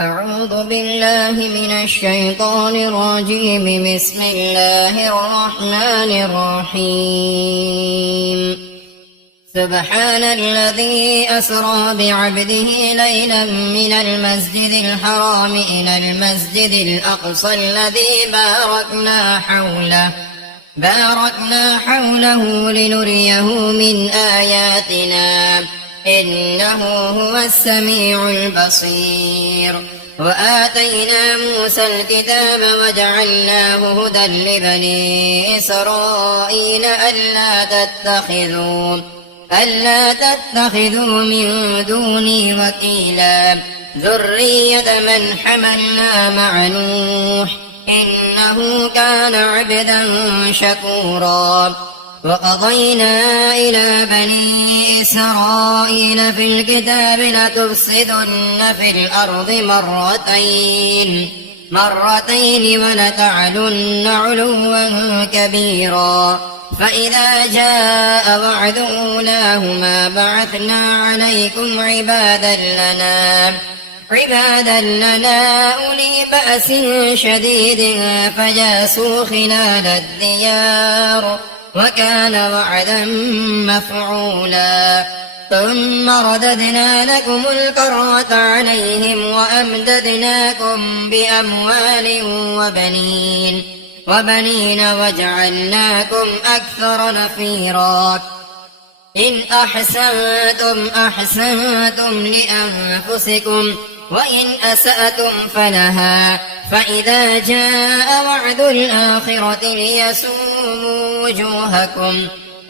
أعوذ بالله من الشيطان الرجيم. بسم الله الرحمن الرحيم. سبحان الذي أسرى بعبده ليلا من المسجد الحرام إلى المسجد الأقصى الذي باركنا حوله لنريه من آياتنا إنه هو السميع البصير. وآتينا موسى الكتاب وجعلناه هدى لبني إسرائيل ألا تتخذوا من دوني وكيلا ذرية من حملنا مع نوح إنه كان عبدا شكورا. وقضينا إلى بني إسرائيل في الكتاب لتفسدن في الأرض مرتين ولتعلن علوا كبيرا. فإذا جاء وعد أولاهما بعثنا عليكم عبادا لنا أولي بأس شديد فجاسوا خلال الديار وكان وعدا مفعولا. ثم رددنا لكم الكرة عليهم وأمددناكم بأموال وبنين وجعلناكم أكثر نفيرا. إن أحسنتم لأنفسكم وإن أسأتم فلها. فإذا جاء وعد الآخرة ليسوءوا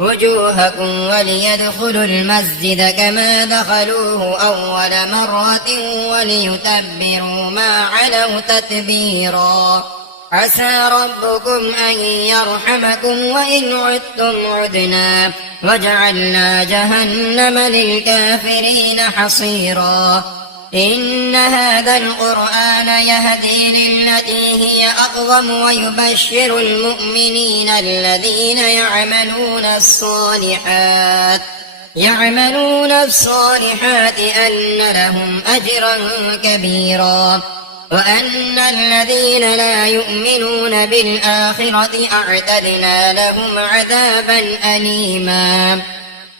وجوهكم وليدخلوا المسجد كما دخلوه أول مرة وليتبروا ما علوا تتبيرا. عسى ربكم أن يرحمكم وإن عدتم عدنا وجعلنا جهنم للكافرين حصيرا. إن هذا القرآن يهدي للتي هي أقوم ويبشر المؤمنين الذين يعملون الصالحات أن لهم أجرا كبيرا. وأن الذين لا يؤمنون بالآخرة أعتدنا لهم عذابا أليما.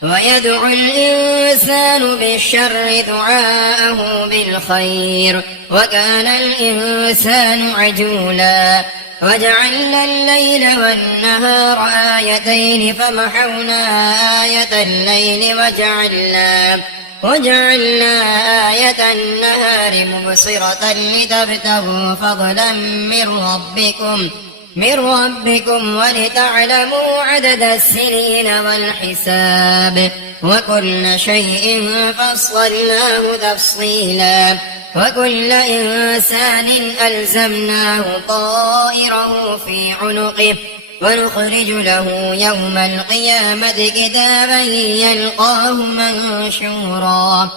ويدعو الإنسان بالشر دعاءه بالخير وكان الإنسان عجولا. وجعلنا الليل والنهار آيتين فمحونا آية الليل وجعلنا آية النهار مبصرة لتبتغوا فضلا من ربكم ولتعلموا عدد السنين والحساب وكل شيء فصلناه تفصيلا. وكل إنسان ألزمناه طائره في عنقه ونخرج له يوم القيامة كتابا يلقاه منشورا.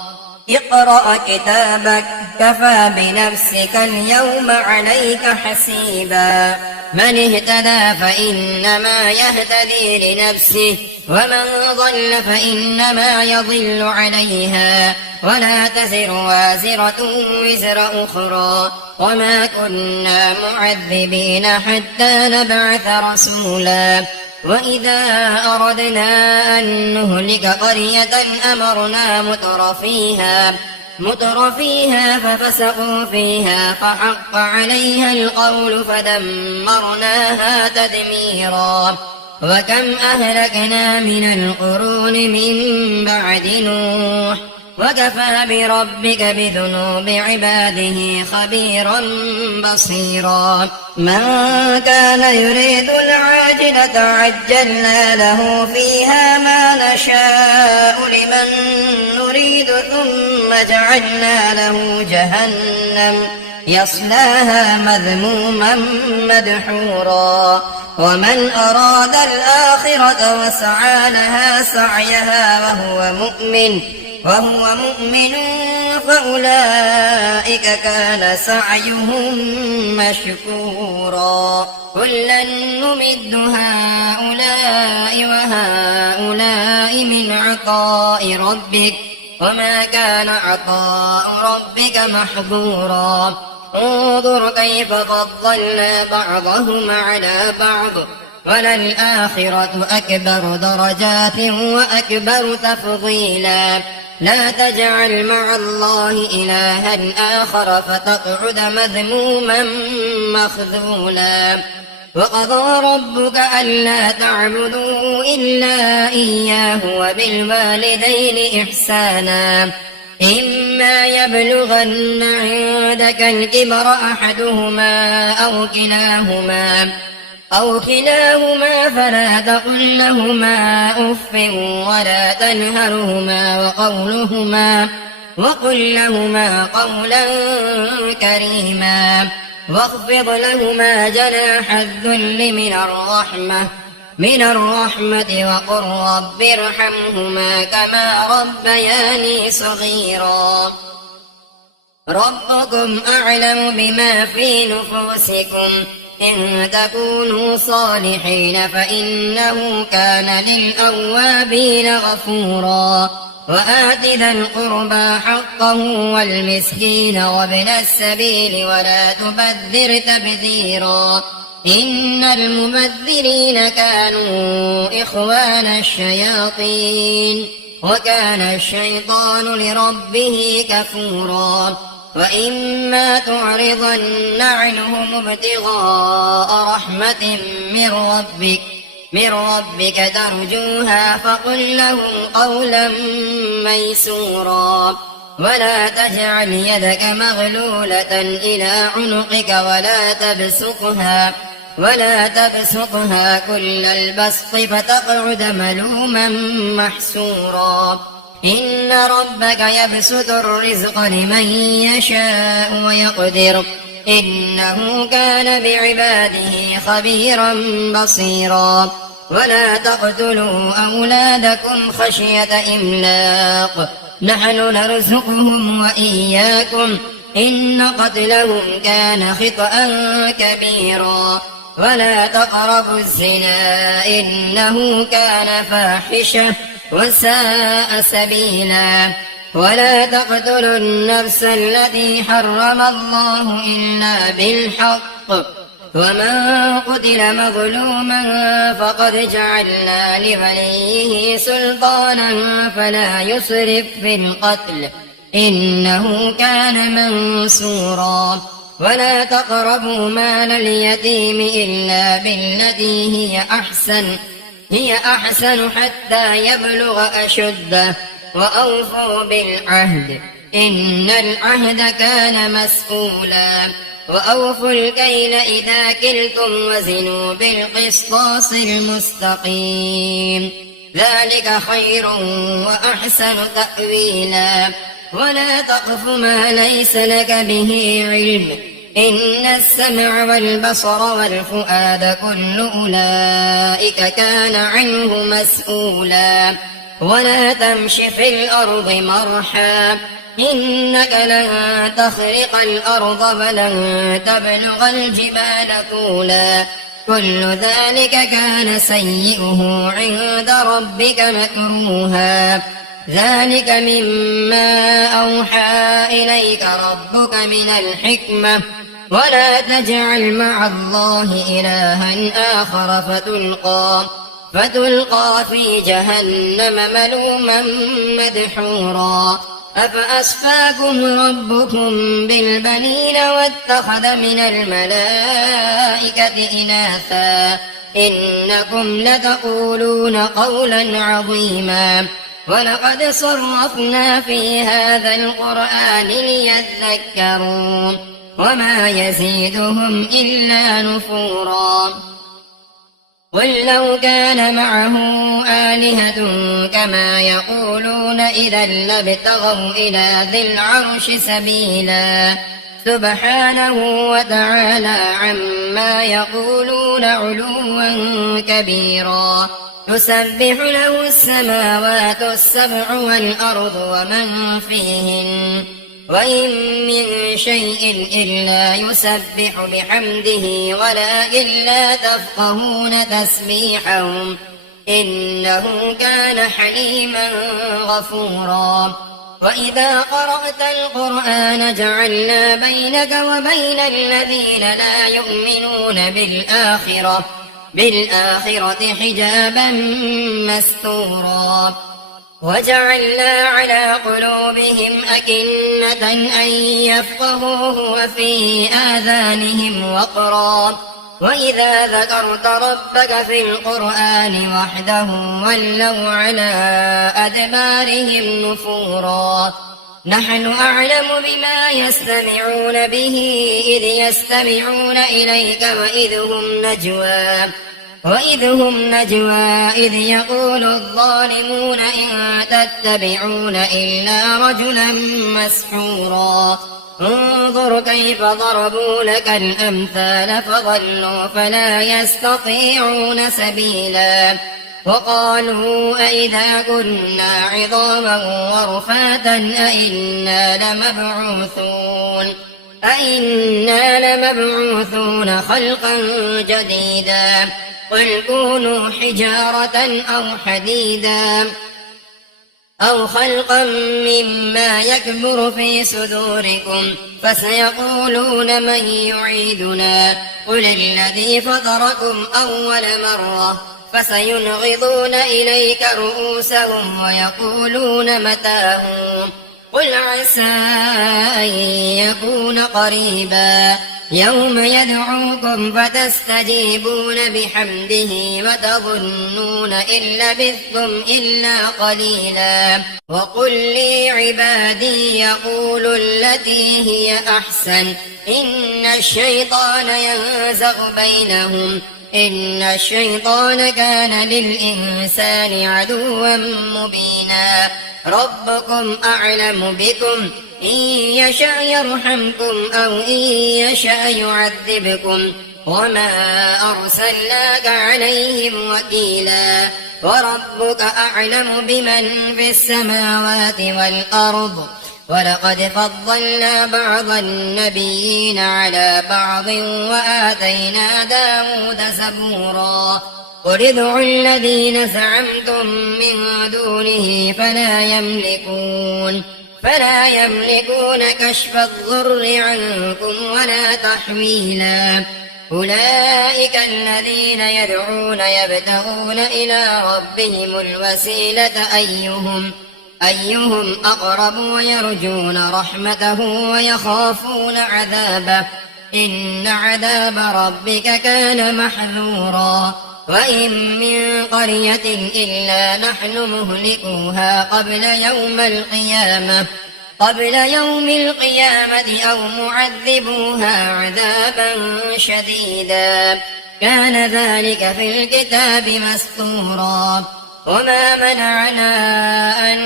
اقرأ كتابك كفى بنفسك اليوم عليك حسيبا. من اهتدى فإنما يهتدي لنفسه ومن ضل فإنما يضل عليها ولا تزر وازرة وزر أخرى وما كنا معذبين حتى نبعث رسولا. وإذا أردنا أن نهلك قرية أمرنا مترفيها ففسقوا فيها فحق عليها القول فدمرناها تدميرا. وكم أهلكنا من القرون من بعد نوح وكفى بربك بذنوب عباده خبيرا بصيرا. من كان يريد العاجلة عجلنا له فيها ما نشاء لمن نريد ثم جعلنا له جهنم يصلاها مذموما مدحورا. ومن أراد الآخرة وسعى لها سعيها وهو مؤمن فأولئك كان سعيهم مشكورا. كلا نمد هؤلاء وهؤلاء من عطاء ربك وما كان عطاء ربك محظورا انظر كيف فضلنا بعضهم على بعض وللآخرة أكبر درجات وأكبر تفضيلا لا تجعل مع الله إلها آخر فتقعد مذموما مخذولا وقضى ربك ألا تعبدوا إلا إياه وبالوالدين إحسانا إما يبلغن عندك الكبر أحدهما أو كلاهما فلا تقل لهما أف ولا تنهرهما وقل لهما قولا كريما واخفض لهما جناح الذل من الرحمة وقل رب ارحمهما كما ربياني صغيرا ربكم أعلم بما في نفوسكم إن تكونوا صالحين فإنه كان للأوابين غفورا وآت ذا القربى حقه والمسكين وابن السبيل ولا تبذر تبذيرا إن المبذرين كانوا إخوان الشياطين وكان الشيطان لربه كفورا وإما تعرضن عنهم ابتغاء رحمة من ربك ترجوها فقل لهم قولا ميسورا ولا تجعل يدك مغلولة إلى عنقك ولا تبسطها كل البسط فتقعد ملوما محسورا إن ربك يبسط الرزق لمن يشاء ويقدر إنه كان بعباده خبيرا بصيرا ولا تقتلوا أولادكم خشية إملاق نحن نرزقهم وإياكم إن قتلهم كان خطأ كبيرا ولا تقربوا الزنا إنه كان فاحشة وساء سبيلا ولا تقتلوا النفس التي حرم الله إلا بالحق ومن قتل مظلوما فقد جعلنا لوليه سلطانا فلا يسرف في القتل إنه كان منصورا ولا تقربوا مال اليتيم إلا بالتي هي أحسن حتى يبلغ أشده وأوفوا بالعهد إن العهد كان مسؤولا وأوفوا الكيل إذا كلتم وزنوا بالقسطاس المستقيم ذلك خير وأحسن تأويلا ولا تقف ما ليس لك به علم إن السمع والبصر والفؤاد كل أولئك كان عنه مسؤولا ولا تمش في الأرض مرحا إنك لن تخرق الأرض ولن تبلغ الجبال طولا كل ذلك كان سيئه عند ربك مكروها ذلك مما أوحى إليك ربك من الحكمة ولا تجعل مع الله إلها آخر فتلقى في جهنم ملوما مدحورا أفأصفاكم ربكم بالبنين واتخذ من الملائكة إناثا إنكم لتقولون قولا عظيما ولقد صرفنا في هذا القرآن ليذكروا وما يزيدهم إلا نفورا قل لو كان معه آلهة كما يقولون إذا لابتغوا إلى ذي العرش سبيلا سبحانه وتعالى عما يقولون علوا كبيرا تسبح له السماوات السبع والأرض ومن فيهن وإن من شيء إلا يسبح بحمده ولكن لا تفقهون تسبيحهم إنه كان حليما غفورا وإذا قرأت القرآن جعلنا بينك وبين الذين لا يؤمنون بالآخرة حجابا مستورا وجعلنا على قلوبهم أكنة أن يفقهوه وفي آذانهم وقرا وإذا ذكرت ربك في القرآن وحده ولوا على أدبارهم نفورا نحن أعلم بما يستمعون به إذ يستمعون إليك وإذ هم نجوى إذ يقول الظالمون إن تتبعون إلا رجلا مسحورا انظر كيف ضربوا لك الأمثال فضلوا فلا يستطيعون سبيلا وقالوا أئذا كنا عظاما ورفاتا أئنا لمبعوثون خلقا جديدا قل كونوا حجارة أو حديدا أو خلقا مما يكبر في صدوركم فسيقولون من يعيدنا قل الذي فطركم أول مرة فسينغضون إليك رؤوسهم ويقولون متى قل عسى أن يكون قريبا يوم يدعوكم فتستجيبون بحمده وتظنون إن لبثتم إلا قليلا وقل لي عبادي يقولوا التي هي أحسن إن الشيطان كان للإنسان عدوا مبينا ربكم أعلم بكم إن يشأ يرحمكم أو إن يشأ يعذبكم وما أرسلناك عليهم وكيلا وربك أعلم بمن في السماوات والأرض ولقد فضلنا بعض النبيين على بعض وآتينا داود زبورا قل ادعوا الذين زعمتم من دونه فلا يملكون كشف الضر عنكم ولا تحويلا أولئك الذين يدعون يبتغون إلى ربهم الوسيلة أيهم أقرب ويرجون رحمته ويخافون عذابه إن عذاب ربك كان محذورا وإن من قرية إلا نحن مهلكوها قبل يوم القيامة أو معذبوها عذابا شديدا كان ذلك في الكتاب مسطورا وما منعنا أن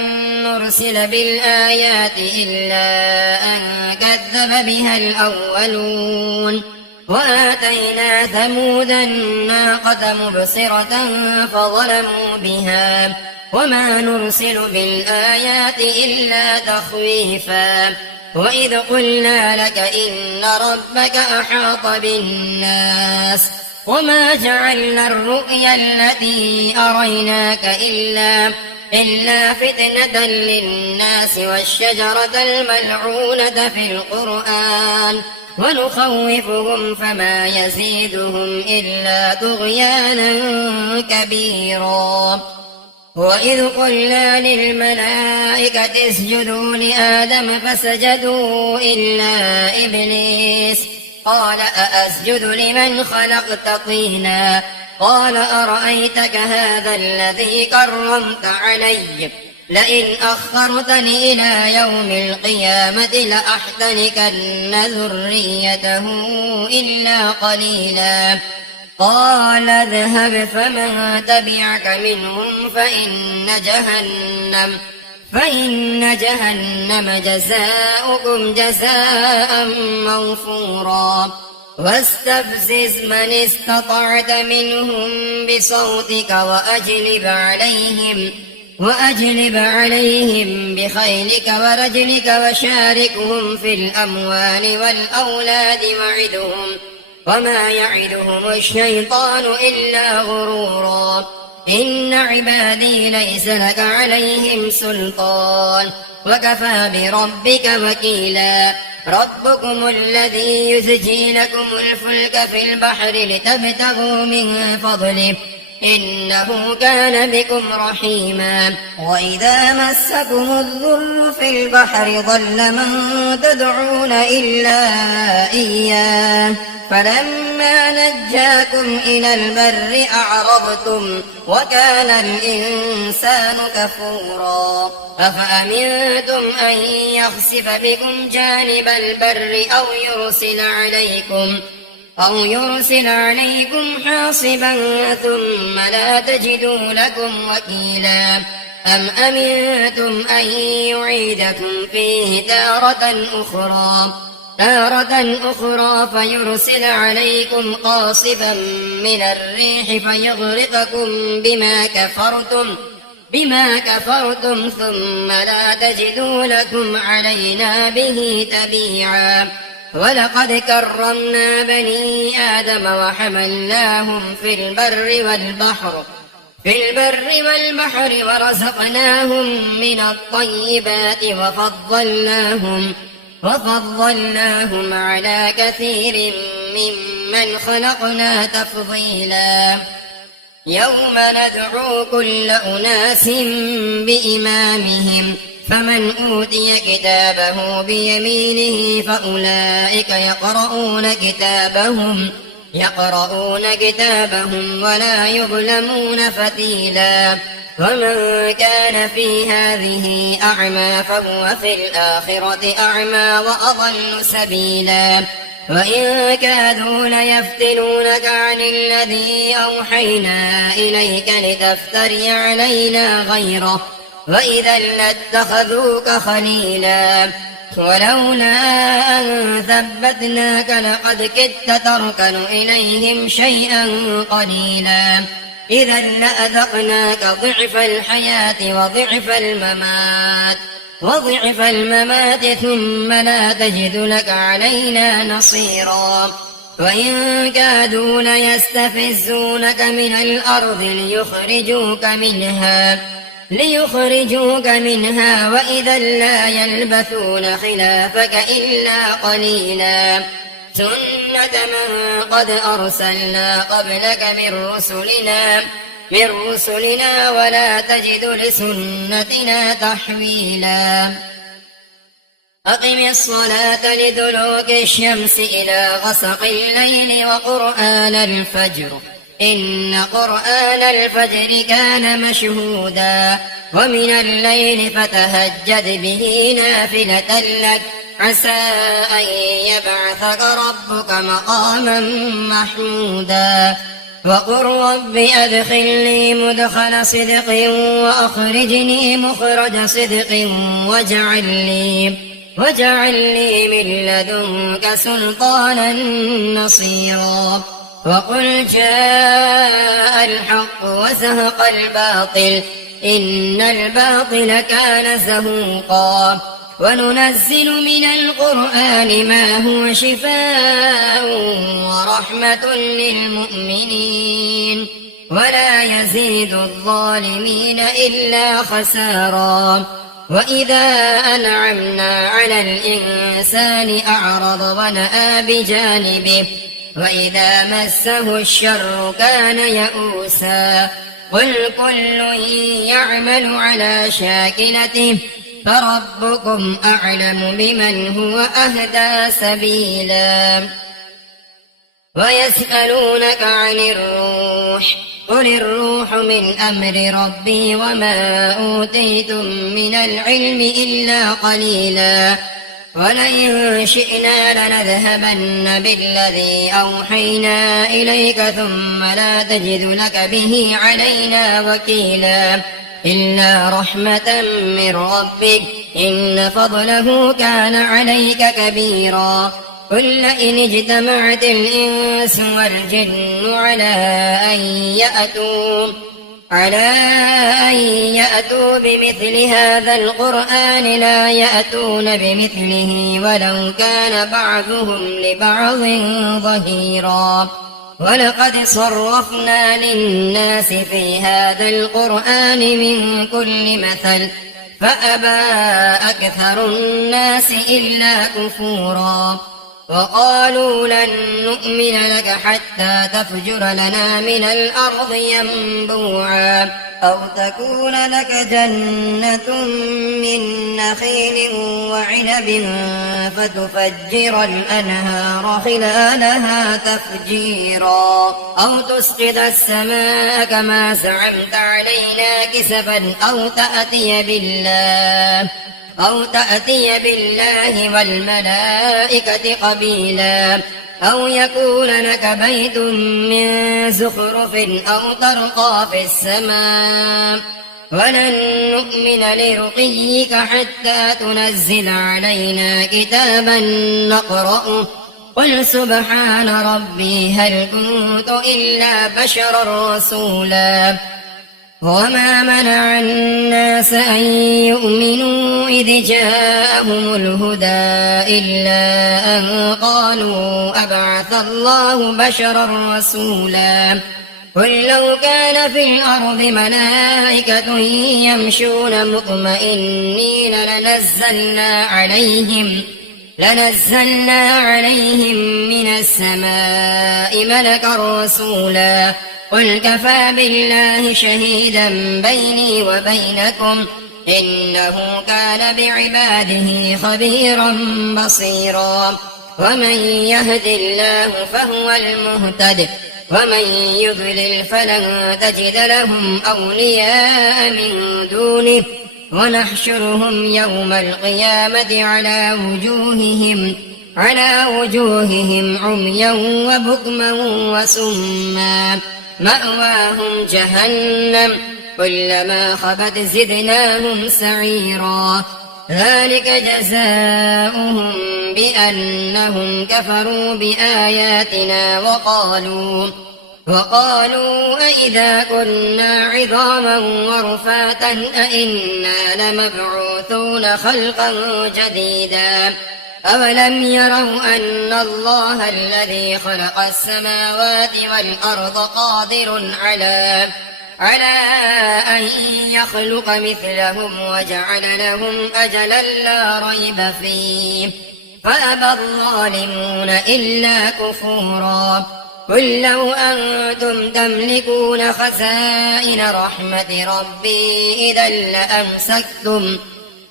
نرسل بالآيات إلا أن كذب بها الأولون وآتينا ثمود الناقة مبصرة فظلموا بها وما نرسل بالآيات إلا تخويفا وإذ قلنا لك إن ربك أحاط بالناس وما جعلنا الرؤيا التي أريناك إلا فتنة للناس والشجرة الملعونة في القرآن ونخوفهم فما يزيدهم إلا طغيانا كبيرا وإذ قلنا للملائكة اسجدوا لآدم فسجدوا إلا إبليس قال أأسجد لمن خلقت طينا قال أرأيتك هذا الذي كرمت علي لئن أخرتني إلى يوم القيامة لأحتنكن ذريته إلا قليلا قال اذهب فمن تبعك منهم فإن جهنم جزاؤكم جزاء موفورا واستفزز من استطعت منهم بصوتك وأجلب عليهم بخيلك ورجلك وشاركهم في الأموال والأولاد وما يعدهم الشيطان إلا غرورا إن عبادي ليس لك عليهم سلطان وكفى بربك وكيلا ربكم الذي يزجي لكم الفلك في البحر لتبتغوا من فضله إنه كان بكم رحيما وإذا مسكم الضر في البحر ضل من تدعون إلا إياه فلما نجاكم إلى البر أعرضتم وكان الإنسان كفورا أفأمنتم أن يخسف بكم جانب البر أو يرسل عليكم حاصبا ثم لا تجدوا لكم وكيلا أم أمنتم أن يعيدكم فيه تارة أخرى فيرسل عليكم قاصفا من الريح فيغرقكم بما كفرتم ثم لا تجدوا لكم علينا به تبيعا ولقد كرمنا بني آدم وحملناهم في البر والبحر ورزقناهم من الطيبات وفضلناهم على كثير ممن خلقنا تفضيلا يوم ندعو كل أناس بإمامهم فمن أوتي كتابه بيمينه فأولئك يقرؤون كتابهم ولا يظلمون فتيلا ومن كان في هذه أعمى فهو في الآخرة أعمى وأضل سبيلا وإن كادوا ليفتنونك عن الذي أوحينا إليك لتفتري علينا غيره وإذا لاتخذوك خليلا ولولا أن ثبتناك لقد كدت تركن إليهم شيئا قليلا إذا لأذقناك ضعف الحياة وضعف الممات ثم لا تجد لك علينا نصيرا وإن كادوا ليستفزونك من الأرض ليخرجوك منها وإذا لا يلبثون خلافك إلا قليلا سنة من قد أرسلنا قبلك من رسلنا ولا تجد لسنتنا تحويلا أقم الصلاة لدلوك الشمس إلى غسق الليل وقرآن الفجر إن قرآن الفجر كان مشهودا ومن الليل فتهجد به نافلة لك عسى أن يبعثك ربك مقاما محمودا وقل رب أدخلني مدخل صدق وأخرجني مخرج صدق واجعل لي من لدنك سلطانا نصيرا وقل جاء الحق وزهق الباطل إن الباطل كان زهوقا وننزل من القرآن ما هو شفاء ورحمة للمؤمنين ولا يزيد الظالمين إلا خسارا وإذا أنعمنا على الإنسان أعرض ونأى بجانبه وإذا مسه الشر كان يئوسا قل كل يعمل على شاكلته فربكم أعلم بمن هو أهدى سبيلا ويسألونك عن الروح قل الروح من أمر ربي وما أوتيتم من العلم إلا قليلا ولئن شئنا لنذهبن بالذي أوحينا إليك ثم لا تجد لك به علينا وكيلا إلا رحمة من ربك إن فضله كان عليك كبيرا قل لئن اجتمعت الإنس والجن على أن يأتوا بمثل هذا القرآن لا يأتون بمثله ولو كان بعضهم لبعض ظهيرا ولقد صرفنا للناس في هذا القرآن من كل مثل فأبى أكثر الناس إلا كفورا وقالوا لن نؤمن لك حتى تفجر لنا من الأرض ينبوعا أو تكون لك جنة من نخيل وعنب فتفجر الأنهار خلالها تفجيرا أو تسقط السماء كما زعمت علينا كسفا أو تأتي بالله والملائكة قبيلا أو يكون لك بيت من زخرف أو ترقى في السماء ولن نؤمن لرقيك حتى تنزل علينا كتابا نقرأه قل سبحان ربي هل كنت إلا بشرا رسولا وما منع الناس أن يؤمنوا إذ جاءهم الهدى إلا أن قالوا أبعث الله بشرا رسولا قل لو كان في الأرض ملائكة يمشون مطمئنين لنزلنا عليهم من السماء ملكا رسولا قل كفى بالله شهيدا بيني وبينكم إنه كان بعباده خبيرا بصيرا ومن يهد الله فهو المهتد ومن يضلل فلن تجد لهم أولياء من دونه ونحشرهم يوم القيامة على وجوههم عميا وبكما وسما مأواهم جهنم كلما خبت زدناهم سعيرا ذلك جزاؤهم بأنهم كفروا بآياتنا وقالوا أئذا كنا عظاما ورفاتا أئنا لمبعوثون خلقا جديدا أولم يروا أن الله الذي خلق السماوات والأرض قادر على أن يخلق مثلهم وجعل لهم أجلا لا ريب فيه فأبى الظالمون إلا كفورا قل لو أنتم تملكون خزائن رحمة ربي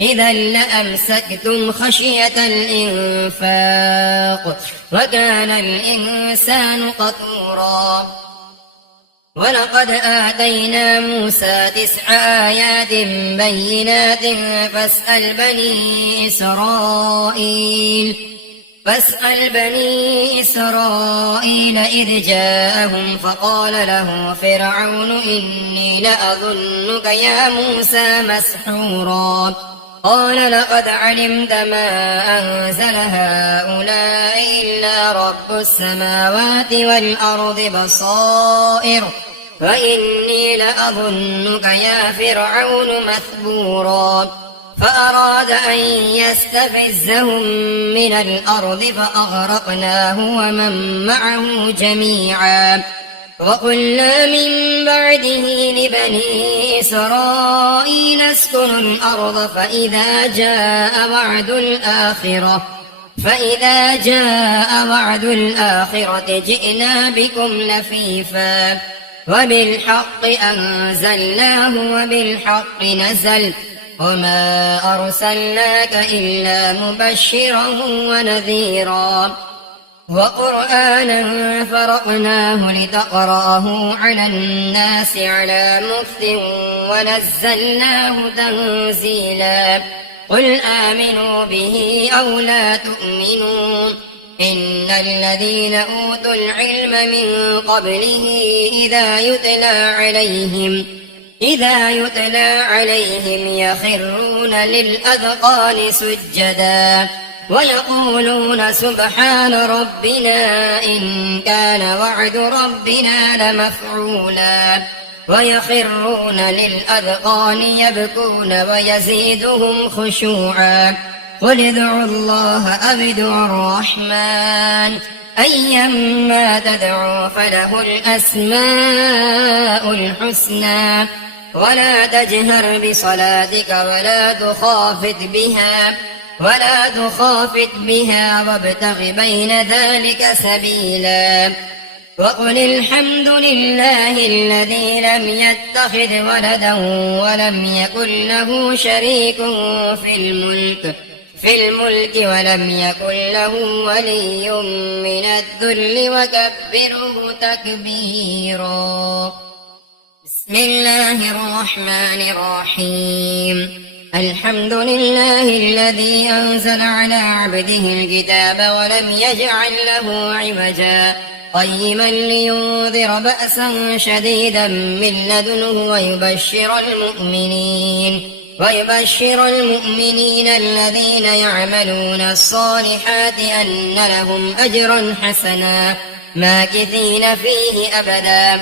إذا لأمسكتم خشية الإنفاق وكان الإنسان قتورا ولقد آتينا موسى 9 آيات بينات فاسأل بني إسرائيل إذ جاءهم فقال له فرعون إني لأظنك يا موسى مسحورا قال لقد علمت ما أنزل هؤلاء إلا رب السماوات والأرض بصائر وإني لأظنك يا فرعون مثبورا فأراد أن يستفزهم من الأرض فأغرقناه ومن معه جميعا وقلنا من بعده لبني إسرائيل اسكنوا الأرض فإذا جاء وعد الآخرة جئنا بكم لفيفا وبالحق أنزلناه وبالحق نزل وما أرسلناك إلا مبشرا ونذيرا وقرآنا فرقناه لتقرأه على الناس على مكث ونزلناه تنزيلا قل آمنوا به أو لا تؤمنوا إن الذين أوتوا العلم من قبله إذا يتلى عليهم يخرون للأذقان سجدا ويقولون سبحان ربنا إن كان وعد ربنا لمفعولا ويخرون للأذقان يبكون ويزيدهم خشوعا قل ادعوا الله أو ادعوا الرحمن أيما تدعوا فله الأسماء الحسنى ولا تجهر بصلاتك ولا تخافت بها وابتغ بين ذلك سبيلا وقل الحمد لله الذي لم يتخذ ولدا ولم يكن له شريك في الملك ولم يكن له ولي من الذل وكبره تكبيرا. بسم الله الرحمن الرحيم. الحمد لله الذي أنزل على عبده الكتاب ولم يجعل له عوجا قيما لينذر بأسا شديدا من لدنه ويبشر المؤمنين الذين يعملون الصالحات أن لهم أجرا حسنا ماكثين فيه أبدا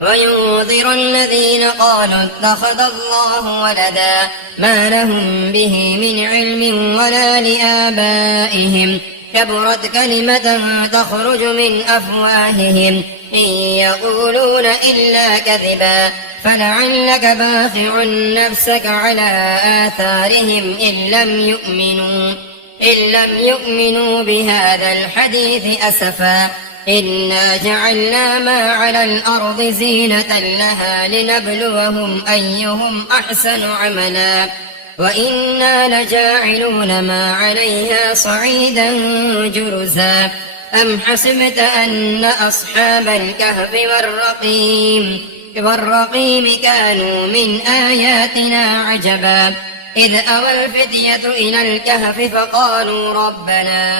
وينذر الذين قالوا اتخذ الله ولدا ما لهم به من علم ولا لآبائهم كبرت كلمة تخرج من أفواههم إن يقولون إلا كذبا فلعلك باخع نفسك على آثارهم إن لم يؤمنوا بهذا الحديث أسفا إنا جعلنا ما على الأرض زينة لها لنبلوهم أيهم أحسن عملا وإنا لجاعلون ما عليها صعيدا جرزا أم حسبت أن أصحاب الكهف والرقيم كانوا من آياتنا عجبا إذ أوى الفتية إلى الكهف فقالوا ربنا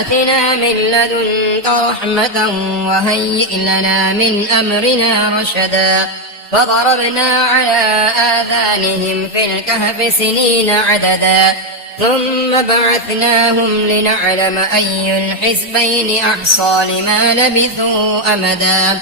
آتنا من لدنك رحمة وهيئ لنا من أمرنا رشدا فضربنا على آذانهم في الكهف سنين عددا ثم بعثناهم لنعلم أي الحزبين أحصى لما لبثوا أمدا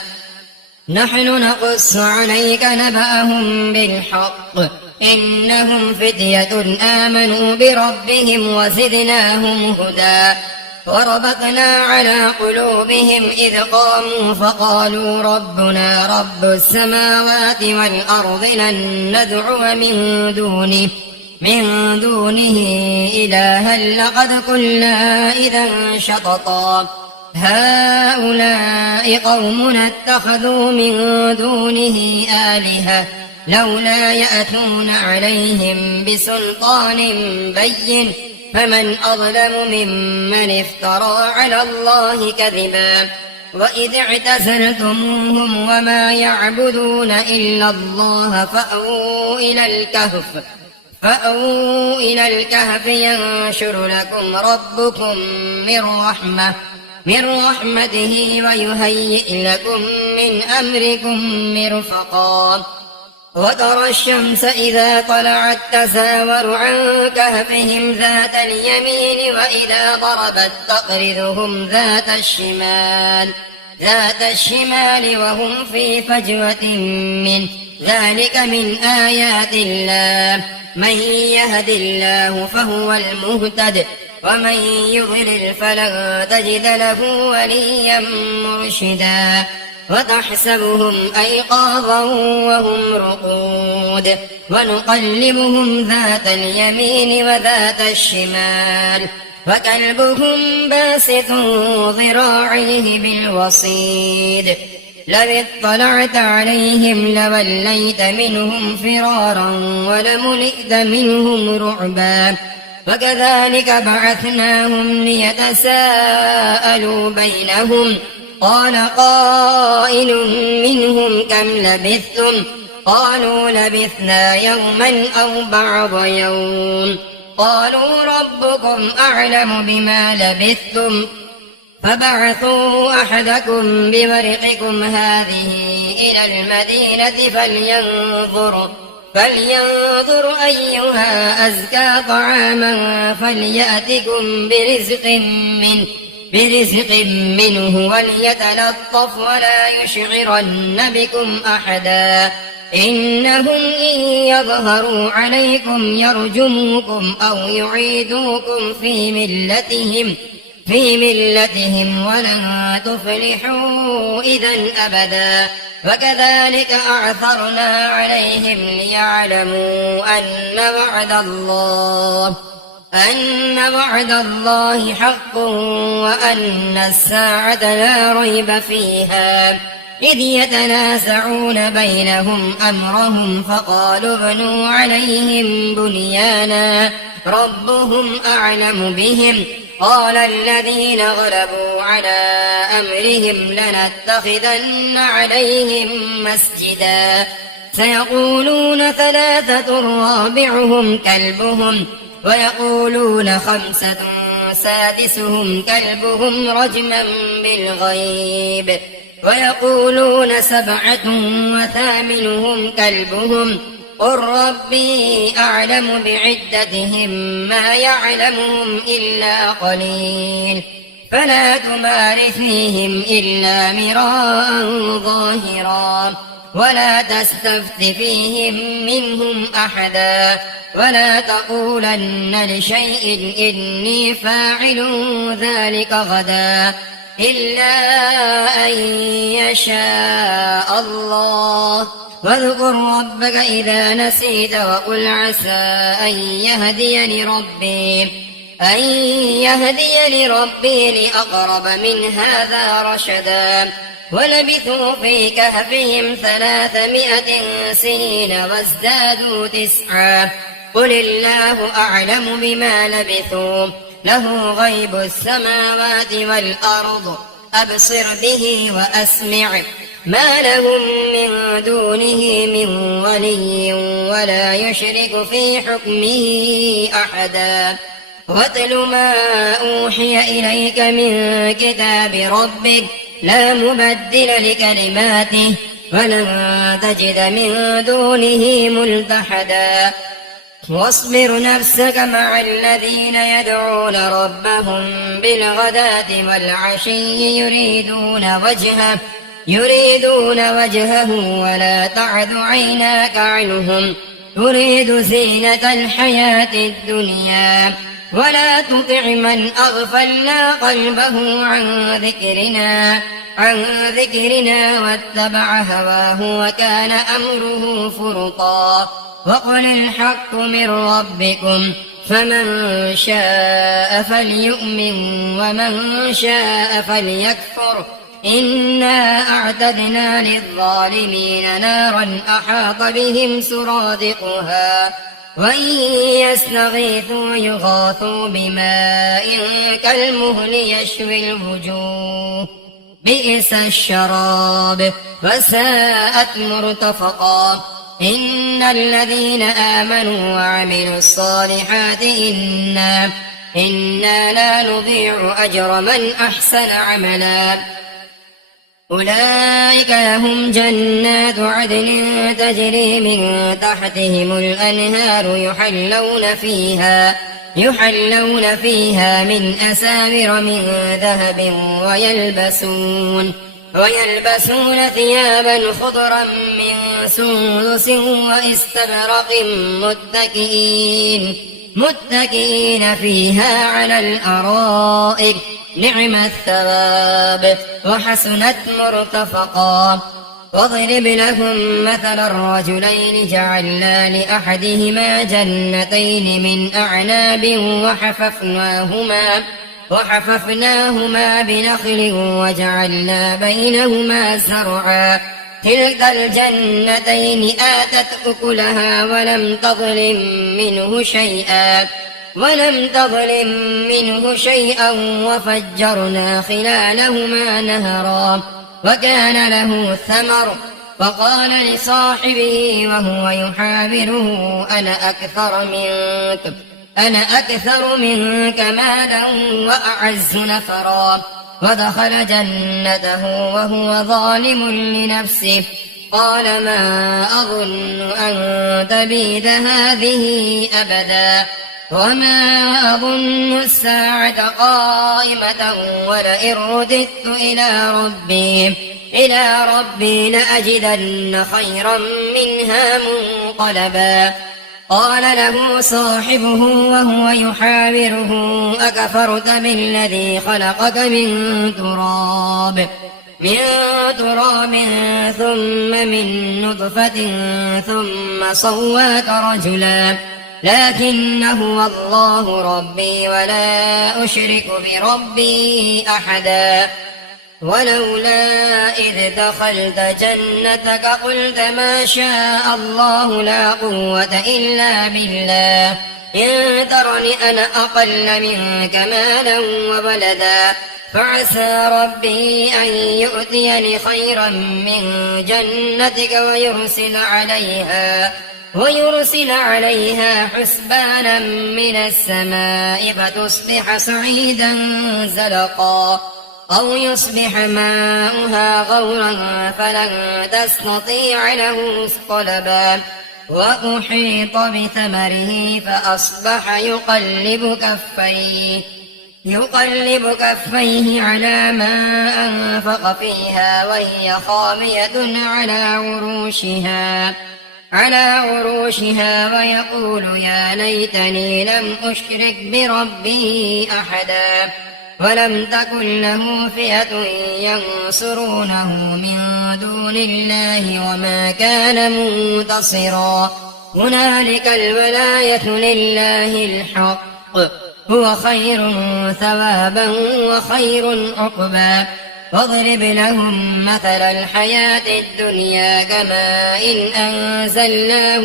نحن نقص عليك نبأهم بالحق إنهم فتية آمنوا بربهم وزدناهم هدى وربطنا على قلوبهم إذ قاموا فقالوا ربنا رب السماوات والأرض لن ندعو من دونه إلها لقد قلنا إذا شططا هؤلاء قومنا اتخذوا من دونه آلهة لولا يأتون عليهم بسلطان بين فمن أظلم ممن افترى على الله كذبا وإذ اعتزلتموهم وما يعبدون إلا الله فأووا إلى الكهف ينشر لكم ربكم من رحمته ويهيئ لكم من أمركم مرفقا وترى الشمس إذا طلعت تزاور عن كهفهم ذات اليمين وإذا غربت تقرضهم ذات الشمال وهم في فجوة منه ذلك من آيات الله من يهد الله فهو المهتد ومن يضلل فلن تجد له وليا مرشدا وتحسبهم أيقاظا وهم رقود ونقلبهم ذات اليمين وذات الشمال وكلبهم باسط ذراعيه بالوصيد لو اطلعت عليهم لوليت منهم فرارا ولملئت منهم رعبا وكذلك بعثناهم ليتساءلوا بينهم قال قائل منهم كم لبثتم قالوا لبثنا يوما أو بعض يوم قالوا ربكم أعلم بما لبثتم فبعثوا أحدكم بورقكم هذه إلى المدينة فلينظر أيها أزكى طعاما فليأتكم برزق منه وليتلطف ولا يشعرن بكم أحدا إنهم إن يظهروا عليكم يرجموكم أو يعيدوكم في ملتهم ولن تفلحوا إذا أبدا وكذلك أعثرنا عليهم ليعلموا أن وعد الله حق وأن الساعة لا ريب فيها إذ يتنازعون بينهم أمرهم فقالوا ابنوا عليهم بنيانا ربهم أعلم بهم قال الذين غلبوا على أمرهم لنتخذن عليهم مسجدا سيقولون ثلاثة رابعهم كلبهم ويقولون خمسة سادسهم كلبهم رجما بالغيب ويقولون سبعة وثامنهم كلبهم قل ربي أعلم بعدتهم ما يعلمهم إلا قليل فلا تمار فيهم إلا مراء ظاهرا ولا تستفت فيهم منهم أحدا ولا تقولن لشيء إني فاعل ذلك غدا إلا أن يشاء الله واذكر ربك إذا نسيت وقل عسى أن يهديني ربي لأقرب من هذا رشدا ولبثوا في كهفهم 300 سنين وازدادوا 9 قل الله أعلم بما لبثوا له غيب السماوات والأرض أبصر به وأسمع ما لهم من دونه من ولي ولا يشرك في حكمه أحدا واتل ما أوحي إليك من كتاب ربك لا مبدل لكلماته ولن تجد من دونه ملتحدا واصبر نفسك مع الذين يدعون ربهم بالغداة والعشي يريدون وجهه ولا تعد عيناك عنهم تريد زينة الحياة الدنيا ولا تطع من أغفلنا قلبه عن ذكرنا واتبع هواه وكان أمره فرطا وقل الحق من ربكم فمن شاء فليؤمن ومن شاء فليكفر إنا أعتدنا للظالمين نارا أحاط بهم سرادقها وإن يستغيثوا يغاثوا بماء كالمهل يشوي الوجوه بئس الشراب وساءت مرتفقا إن الذين آمنوا وعملوا الصالحات إنا لا نضيع أجر من أحسن عملا أولئك لهم جنات عدن تجري من تحتهم الأنهار يحلون فيها من أساور من ذهب ويلبسون ثيابا خضرا من سندس واستبرق متكئين فيها على الأرائك نعم الثواب وحسنت مرتفقا واضرب لهم مثل الرجلين جعلنا لأحدهما جنتين من أعناب وحففناهما بنخل وجعلنا بينهما زرعا تلك الجنتين آتت أكلها ولم تظلم منه شيئا وفجرنا خلالهما نهرا وكان له ثمر فقال لصاحبه وهو يحاوره أنا أكثر منك مالا وأعز نفرا ودخل جنته وهو ظالم لنفسه قال ما أظن أن تبيد هذه أبدا وما أظن الساعة قائمة ولئن رددت إلى ربي إلى ربي لأجدن خيرا منها منقلبا قال له صاحبه وهو يحاوره أكفرت بالذي خلقك من تراب ثم من نطفة ثم سواك رجلا لكن هو الله ربي ولا أشرك بربي أحدا ولولا إذ دخلت جنتك قلت ما شاء الله لا قوة إلا بالله إن ترني أنا أقل منك مالا وولدا فعسى ربي أن يؤتيني خيرا من جنتك ويرسل عليها حسبانا من السماء فتصبح صعيدا زلقا أو يصبح ماؤها غورا فلن تستطيع له طلبا وأحيط بثمره فأصبح يقلب كفيه على ما أنفق فيها وهي خاوية على عروشها ويقول يا ليتني لم أشرك بربي أحدا ولم تكن له فئة ينصرونه من دون الله وما كان منتصرا هنالك الولاية لله الحق هو خير ثوابا وخير عقبا واضرب لهم مثل الحياة الدنيا كماء أنزلناه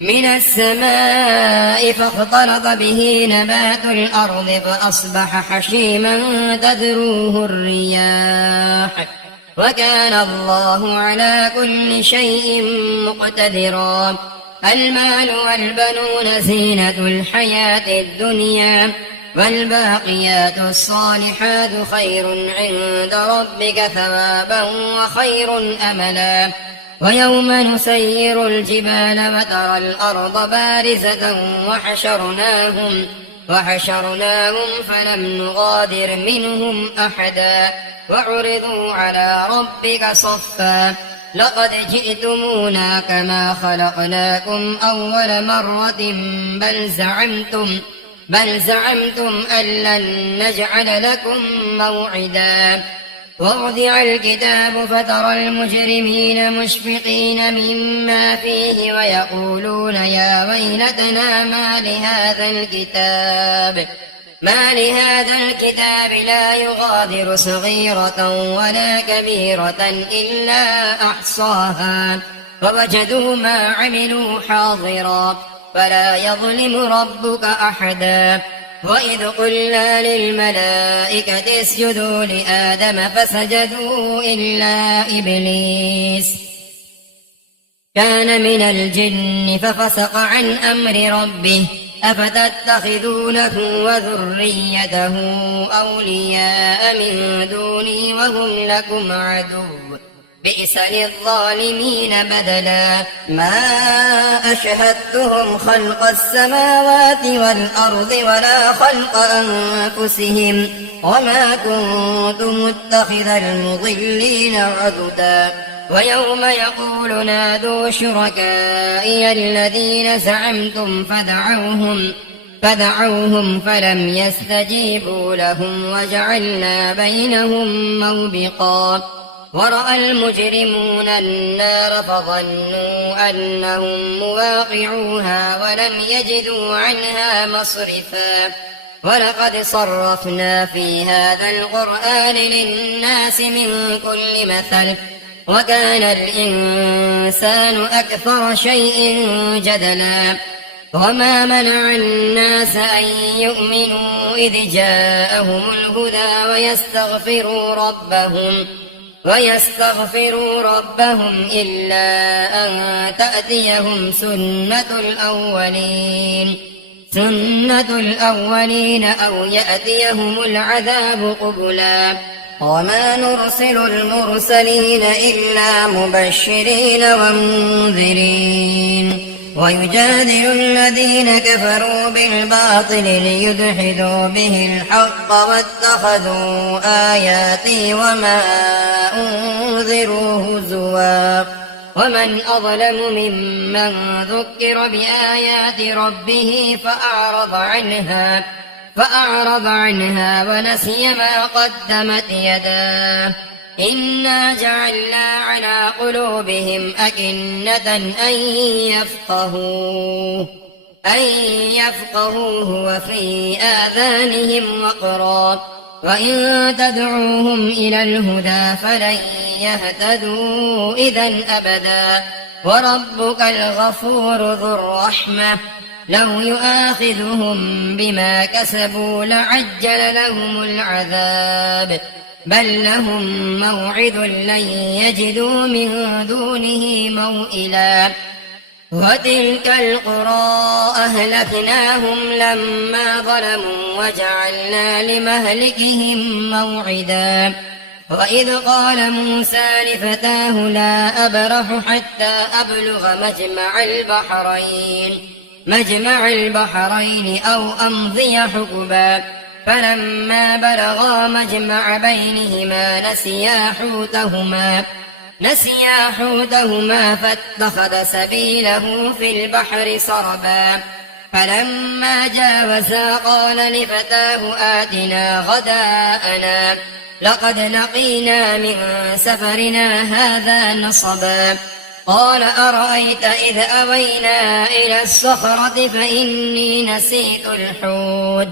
من السماء فاختلط به نبات الأرض فأصبح حشيما تذروه الرياح وكان الله على كل شيء مقتدرا المال والبنون زينة الحياة الدنيا والباقيات الصالحات خير عند ربك ثوابا وخير أملا ويوم نسير الجبال وترى الأرض بارزة وحشرناهم فلم نغادر منهم أحدا وعرضوا على ربك صفا لقد جئتمونا كما خلقناكم أول مرة بل زعمتم أن لن نجعل لكم موعدا ووضع الكتاب فترى المجرمين مشفقين مما فيه ويقولون يا ويلتنا ما لهذا الكتاب لا يغادر صغيرة ولا كبيرة إلا أحصاها ووجدوا ما عملوا حاضرا فلا يظلم ربك أحدا وإذ قلنا للملائكة اسجدوا لآدم فسجدوا إلا إبليس كان من الجن ففسق عن أمر ربه أفتتخذونه وذريته أولياء من دوني وهم لكم عدو بئس للظالمين بدلا ما أشهدتهم خلق السماوات والأرض ولا خلق أنفسهم وما كنت متخذ المضلين عضدا ويوم يقول نادوا شركائي الذين زعمتم فدعوهم فلم يستجيبوا لهم وجعلنا بينهم موبقا ورأى المجرمون النار فظنوا أنهم مواقعوها ولم يجدوا عنها مصرفا ولقد صرفنا في هذا القرآن للناس من كل مثل وكان الإنسان أكثر شيء جدلا وما منع الناس أن يؤمنوا إذ جاءهم الهدى ويستغفروا ربهم إلا أن تأتيهم سنة الأولين أو يأتيهم العذاب قبلا وما نرسل المرسلين إلا مبشرين ومنذرين ويجادل الذين كفروا بالباطل ليدحضوا به الحق واتخذوا آياتي وما أنذروا هزوا ومن أظلم ممن ذكر بآيات ربه فأعرض عنها ونسي ما قدمت يداه إنا جعلنا على قلوبهم أكنة أن يفقهوه وفي آذانهم وقرا وإن تدعوهم إلى الهدى فلن يهتدوا إذا أبدا وربك الغفور ذو الرحمة لو يؤاخذهم بما كسبوا لعجل لهم العذاب بل لهم موعد لن يجدوا من دونه موئلا وتلك القرى أهلكناهم لما ظلموا وجعلنا لمهلكهم موعدا وإذ قال موسى لفتاه لا أبرح حتى أبلغ مجمع البحرين أو أمضي حقبا فلما بلغا مجمع بينهما نسيا حوتهما فاتخذ سبيله في البحر سربا فلما جاوزا قال لفتاه آتنا غداءنا لقد لقينا من سفرنا هذا نصبا قال أرأيت إذ أوينا إلى الصخرة فإني نسيت الحوت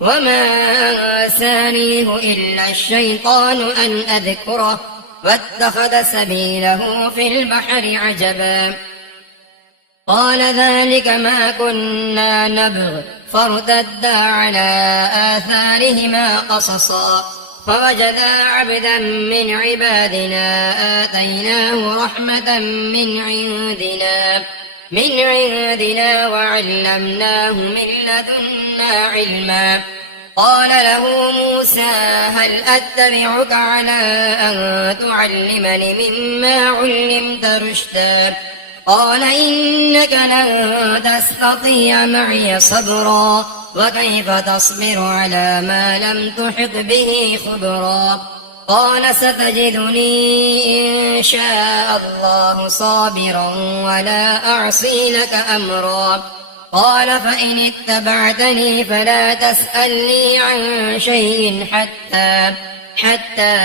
وما أنسانيه إلا الشيطان أن أذكره واتخذ سبيله في البحر عجبا قال ذلك ما كنا نبغ فارتدا على آثارهما قصصا فوجدا عبدا من عبادنا آتيناه رحمة من عندنا وعلمناه من لدنا علما قال له موسى هل أتبعك على أن تعلمني مما علمت رشدا قال إنك لن تستطيع معي صبرا وكيف تصبر على ما لم تحط به خبرا قال ستجدني إن شاء الله صابرا ولا أعصي لك أمرا قال فإن اتبعتني فلا تسألني عن شيء حتى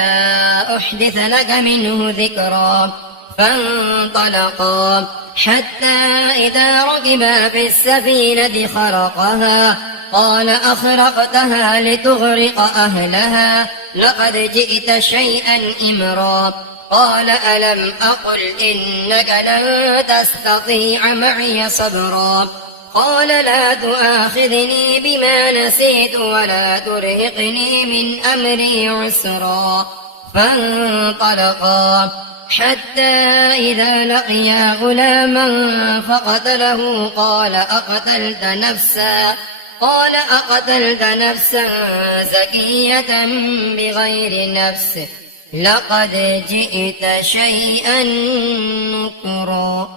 أحدث لك منه ذكرا فانطلقا حتى إذا ركبا في السفينة خرقها قال أخرقتها لتغرق أهلها لقد جئت شيئا إمرا قال ألم أقل إنك لن تستطيع معي صبرا قال لا تؤاخذني بما نسيت ولا ترهقني من أمري عسرا فانطلقا حتى إذا لقيا غلاما فقتله قال أقتلت نفسا زكية بغير نفس لقد جئت شيئا نكرا